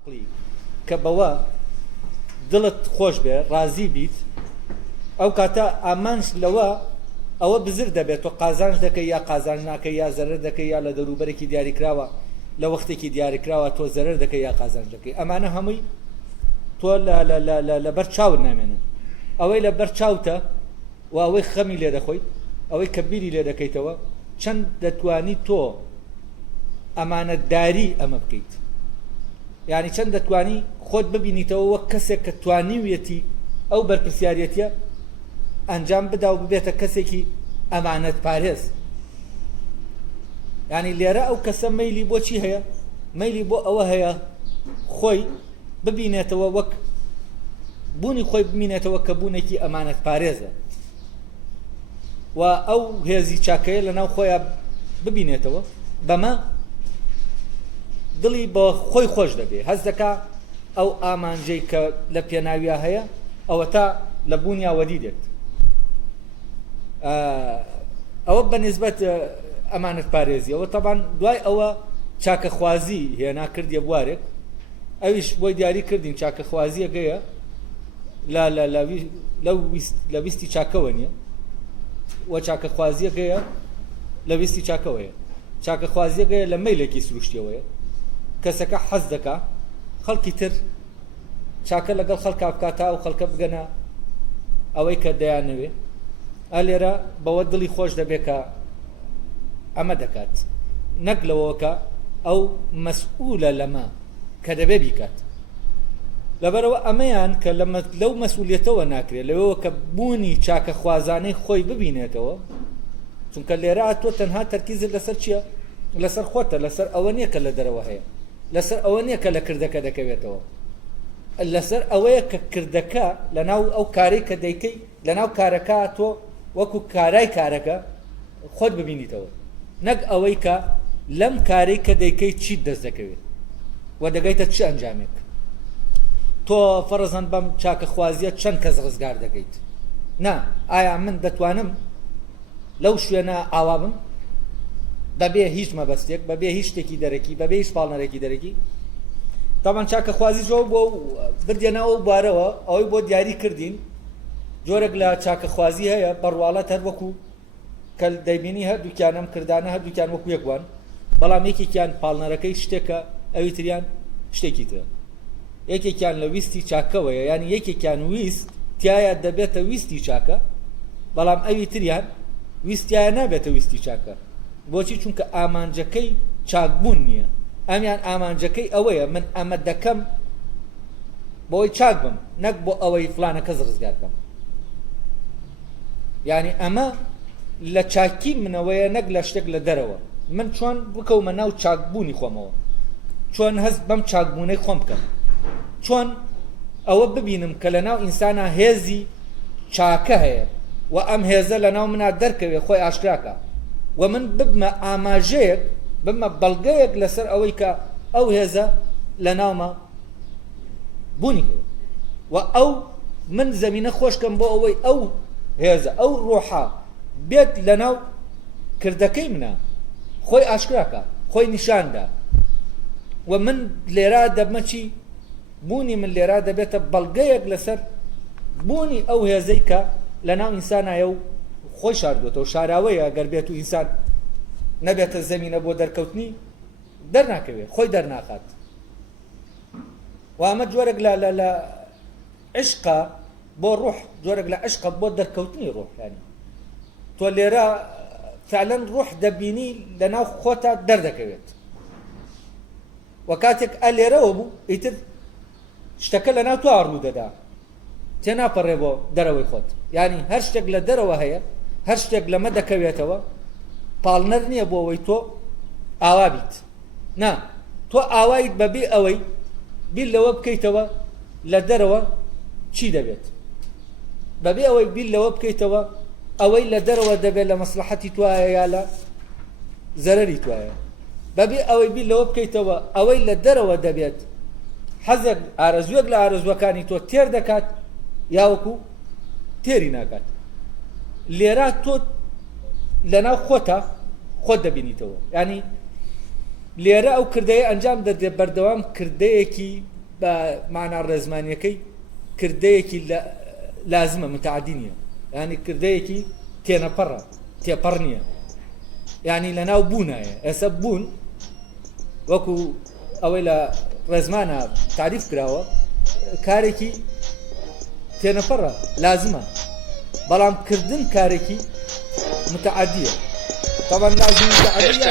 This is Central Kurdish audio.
عقلی کە بەوە دڵت خۆش بێ ڕازی بیت ئەو کاتە ئامانج لەوە ئەوە بزر دەبێت تۆ قازانج دەکەی یا قازانج ناکەی یا زەرەر دەکەی یا لە دەوروبەرێکی دیاریکراوە لە وەختێکی دیاریکراوە تۆ زەرەر دەکەی یا قازانج دەکەی ئەمانە هەمووی تۆ لەبەر چاوت نامێنن ئەوەی لەبەر چاوتە و ئەوەی خەمی لێ دەخۆیت ئەوەی کە بیری لێ دەکەیتەوە چەند دەتوانی تۆ ئەمانەتداری ئەمە بکەیت یعنی چەند دەتوانی خۆت ببینیتەوە وەک کەسێک کە توانیویەتی ئەو بەرپرسیارەتیە ئەنجام بدا و ببێتە کەسێکی ئەمانەت پارێز یعنی لێرە ئەو کەسە مەیلی بۆ چی هەیە مەیلی بۆ ئەوە هەیە خۆی ببینێتەوە وەک بوونی خۆی ببینێتەوە کە بوونێکی ئەمانەت پارێزە و ئەو هێزی چاکەیە لەناو خۆیان ببینێتەوە بەمە دڵی بە خۆی خۆش دەبێ هەست دەکا ئەو ئامانجەی کە لە پێناویە هەیە ئەوە تا لە بوونیا وەدی دێت ئەوە بەنسبەت ئەمانەت پارێزیەوە تەبان دوای ئەوە چاکەخوازی هێنا کردیە بوارێک ئەویش بۆی دیاری کردین چاکەخوازیە گەیە لە ویستی چاکەوە نییە وە چاکەخوازیە گەیە لە ویستی چاکەوەیە چاکەخوازیە گەیە لە مەیلێکی سروشتیەوەیە کەسەکە حەز دەکا خەڵکی تر چاکە لەگەڵ خەڵکا بکاتە و خەڵکە بگەنە ئەوەی کە دەیانەوێ ئەلێرە بەوە دڵی خۆش دەبێ کە ئەمە دەکات نەک لەوەکە ئەو مەسئولە لەمە کە دەبێ بیکات لەبەرەوە ئەمەیان کە لەو مەسئولیەتەوە ناکرێت لەوەوە کە بوونی چاکە خوازانەی خۆی ببینێتەوە چونکە لێرە تۆ تەنها تەرکیزت لەسەر چییە لەسەر خۆتە لەسەر ئەوە نییە کە لە دەرەوە هەیە لەسەر ئەوە نییە کە لە کردەکە دەکەوێتەوە لەسەر ئەوەیە کە کردەکە لەناو ئەو کارەی کە دەیکەی لەناو کارەکە تۆ وەکو کارای کارەکە خۆت ببینیتەوە نەک ئەوەی کە لەم کارەی کە دەیکەی چیت دەست دەکەوێت و دەگەیتە چ ئەنجامێک تۆ فەرزەن بەم چاکەخوازیە چەند کەس ڕزگار دەکەیت نا ئایا من دەتوانم لەو شوێنە ئاوا بم بەبێ هیچ مەبەستێک بەبێ هیچ شتێکی دەرەکی بەبێ هیچ پاڵنەرێکی دەرەکی تاوان چاکەخوازی زۆر بۆ بردێنەوە بوارەوە ئەوەی بۆ دیاری کردین جۆرێک لە چاکەخوازی هەیە بەڕواڵەت هەر وەکو کە دەیبینی هەردووکیان ئەم کردانە هەردووکیان وەکو یەکوان بەڵام یەکێکیان پاڵنەرەکەی شتێکە ئەوی تریان شتێکی ترە یەکێکیان لە ویستی چاکەوەیە یعنی یەکێکیان ویست تایە دەبێتە ویستی چاکە بەڵام ئەوی تریان ویستیایە نابێتە ویستی چاکە بۆچی چونکە ئامانجەکەی چاکبوون نییە ئەمیان ئامانجەکەی ئەوەیە من ئەمە دەکەم بۆی چاک بم نەک بۆ ئەوەی فلانە کەس ڕزگار بکەم یعنی ئەمە لە چاکی منەوەیە نەک لە شتێک لە دەرەوە من چۆن بکەومە ناو چاکبوونی خۆمەوە چۆن هەست بەم چاکبوونەی خۆم بکەم چۆن ئەوە ببینم کە لە ناو ئینسانە هێزی چاکە هەیە و ئەم هێزە لە ناو منە دەرکەوێ خۆی ئاشکراکە و من ببمە ئاماژەیەک بمە بەڵگەیەک لەسەر ئەوەی کە ئەو هێزە لە ناومە بوونی کرد و ئەو من زەمینە خۆشکەم بۆ ئەوەی ئەو هێزە ئەو ڕۆحە بێت لە ناو کردەکەی منە خۆی ئاشکراکە خۆی نیشاندا و من لێرا دەبمە چی بوونی من لێرا دەبێتە بەڵگەیەک لەسەر بوونی ئەو هێزەی کە لە ناو ئینسانایە و خۆی شاردوێتەوە شاراوەیە گەر بێت و ئینسان نەبێتە زەمینە بۆ دەرکەوتنی دەرناکەوێت خۆی دەرناخات و ئەمە جۆرێک لە عشقە بۆ ڕوح جۆرێک لە عشقە بۆ دەرکەوتنی ڕوحانی تۆ لێرە فعلەن ڕوح دەبینی لە ناو خۆتە دەردەکەوێت و کاتێک ئەلێرەوە بوو ئیتر شتەکە لە ناو تو ڕوو دەدا تێناپەڕێ بۆ دەرەوەی خۆت یعنی هەر شتێک لە دەرەوە هەیە هەر شتێک لەمە دەکەوێتەوە پاڵنەر نییە بۆ ئەوەی تۆ ئاوا بیت نا تۆ ئاوایت بەبێ ئەوەی بیل لەوە بکەیتەوە لە دەرەوە چی دەبێت بەبێ ئەوەی بیل لەوە بکەیتەوە ئەوەی لە دەرەوە دەبێت لە مەسلحەتی توایە یا لە زەرەری توایە بەبێ ئەوەی بیل لەوە بکەیتەوە ئەوەی لە دەرەوە دەبێت حەزێک ئارەزوەک لە ئارەزوەکانی تۆ تێر دەکات یاوەکو تێری ناکات لێرە تۆ لەناو خۆتە خۆت دەبینیتەوە ینی لێرە ئەو کردەیە ئەنجام دەدێت بەردەوام کردەیەکی بە معنا ڕێزمانیەکەی کردەیەکی لازمە متعادی نییە ینی کردەیەکی تێنەپەڕە تێپەڕ نییە ینی لەناو بوونایە ئێستا بوون وەکو ئەوەی لە ڕێزمانە تعریف کراوە کارێکی تێنەپەڕە لازمە بەڵام کردن کارێکی متعادیە طبعا لازم متعادیە